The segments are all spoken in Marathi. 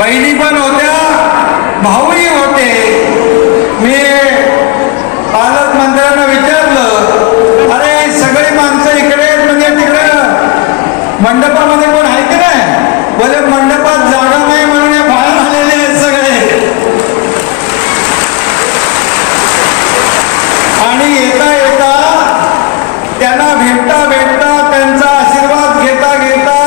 बहिणी पण होत्या, भाऊही होते. मी पालकमंत्र्यांना विचारलं, अरे सगळी माणसं इकडे म्हणजे तिकडे मंडपामध्ये कोण आहे की नाही? बोले मंडपात जागा नाही म्हणून हे बाहेर आलेले आहेत सगळे. आणि येता येता त्यांना भेटता भेटता त्यांचा आशीर्वाद घेता घेता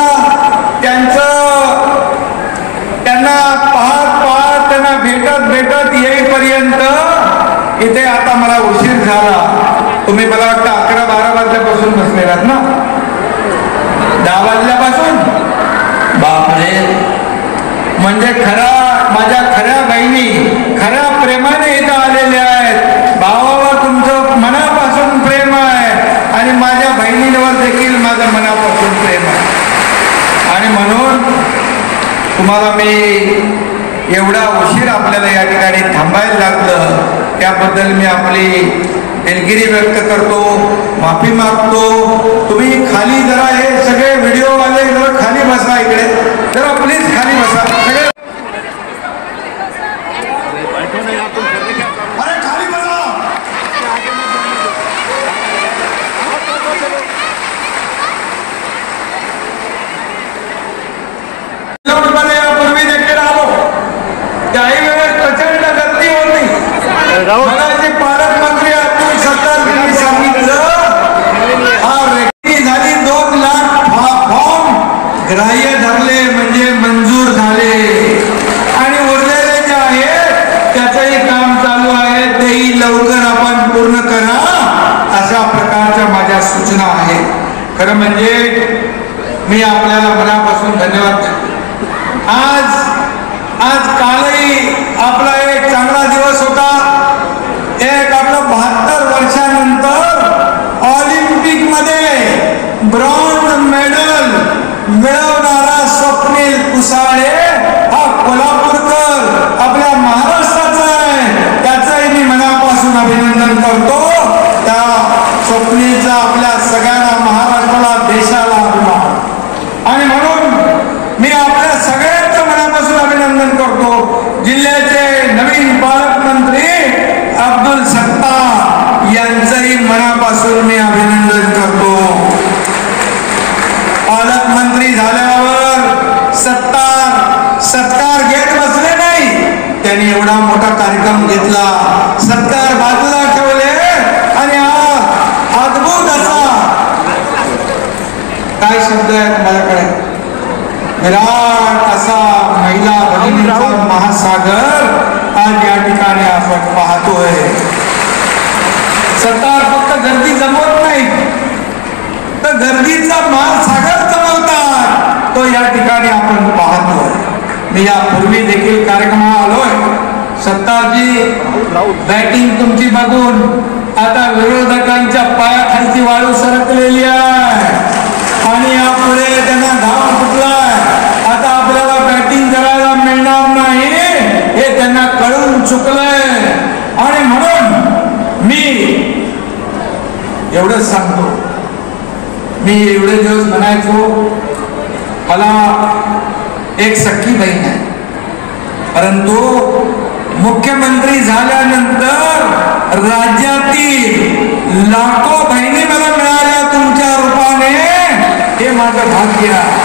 त्यांना पाहत त्यांना भेटत येईपर्यंत इथे आता मला उशीर झाला. तुम्ही मला वाटतं 11-12 वाजल्यापासून बसलेलात ना? 10 वाजल्यापासून? बापरे. म्हणजे माझ्या खऱ्या बहिणी खऱ्या प्रेमाने इथं आलेल्या आहेत. भावावर तुमचं मनापासून प्रेम आहे आणि माझ्या बहिणींवर देखील माझं मनापासून प्रेम आहे. आणि म्हणून तुम्हाला मी एवढा उशीर आपल्याला या ठिकाणी थांबायला लागलं त्याबद्दल मी आपली दिलगिरी व्यक्त करतो, माफी मागतो. तुम्ही खाली जरा हे सगळे व्हिडिओ वाले जरा खाली बसा, इकडे जरा प्लीज खाली बसा सगळे. अरे खाली बसा. यापूर्वी देखील आलो, त्याही वेळेस प्रचंड गर्दी होती. मला जे पालकमंत्री अब्दुल सत्तार यांनी सांगितलं, हा व्यक्ती झाली 2 लाख फॉर्म ग्राह्य धरले म्हणजे मंजूर झाले आणि उरलेले जे आहे त्याचंही काम चालू आहे, तेही लवकर आपण पूर्ण करा, अशा प्रकारच्या माझ्या सूचना आहेत. खरं म्हणजे मी आपल्याला मनापासून धन्यवाद देतो. आज कालही आपला एक चांगला दिवस होता. एक आपला 72 वर्षानंतर ऑलिम्पिक मध्ये ब्रॉन्झ मेडल मिळवणारा स्वप्नील कुसाळे हा कोल्हापूरकर आपल्या महाराष्ट्राचा आहे. त्याचंही मी मनापासून अभिनंदन करतो. त्या स्वप्नीलचा आपल्या सगळ्यांना, महाराष्ट्राला, देशाला अभिमान. आणि म्हणून मी आपल्या सगळ्यांचं मनापासून अभिनंदन करतो. जिल्ह्याचे नवीन पालकमंत्री अब्दुल सत्तार यांचंही मनापासून मी अभिनंदन करतो. पालकमंत्री झाल्यावर सत्कार घेत बसले नाही, त्यांनी एवढा मोठा कार्यक्रम घेतला, सत्कार बाजूला ठेवले आणि अद्भुत असा, काय शब्द आहेत माझ्याकडे, विराट असा महिला भगिनींचा महासागर आज या ठिकाणी आपण पाहतोय. सत्तार फक्त गर्दी जमवत नाही, तर गर्दीचा महासागर जमवतात, तो या ठिकाणी आपण पाहतोय. मी यापूर्वी देखील कार्यक्रमाला आलोय. सत्तारजी, बॅटिंग तुमची बघून आता विरोधकांच्या पायाखालची वाळू सरकलेली आहे आणि यापुढे त्यांना धाव फुटलाय. आता आपल्याला बॅटिंग करायला मिळणार नाही हे त्यांना कळून चुकलंय. आणि म्हणून मी एवढंच सांगतो, मी एवढे दिवस म्हणायचो मला एक सख्खी बहीण आहे, परंतु मुख्यमंत्री झाल्यानंतर राज्यातील लाखो बहिणी मला मिळाल्या तुमच्या रूपाने, हे माझं भाग्य आहे.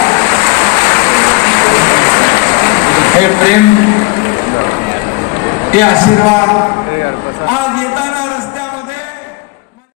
हे प्रेम, हे आशीर्वाद आज येताना रस्ते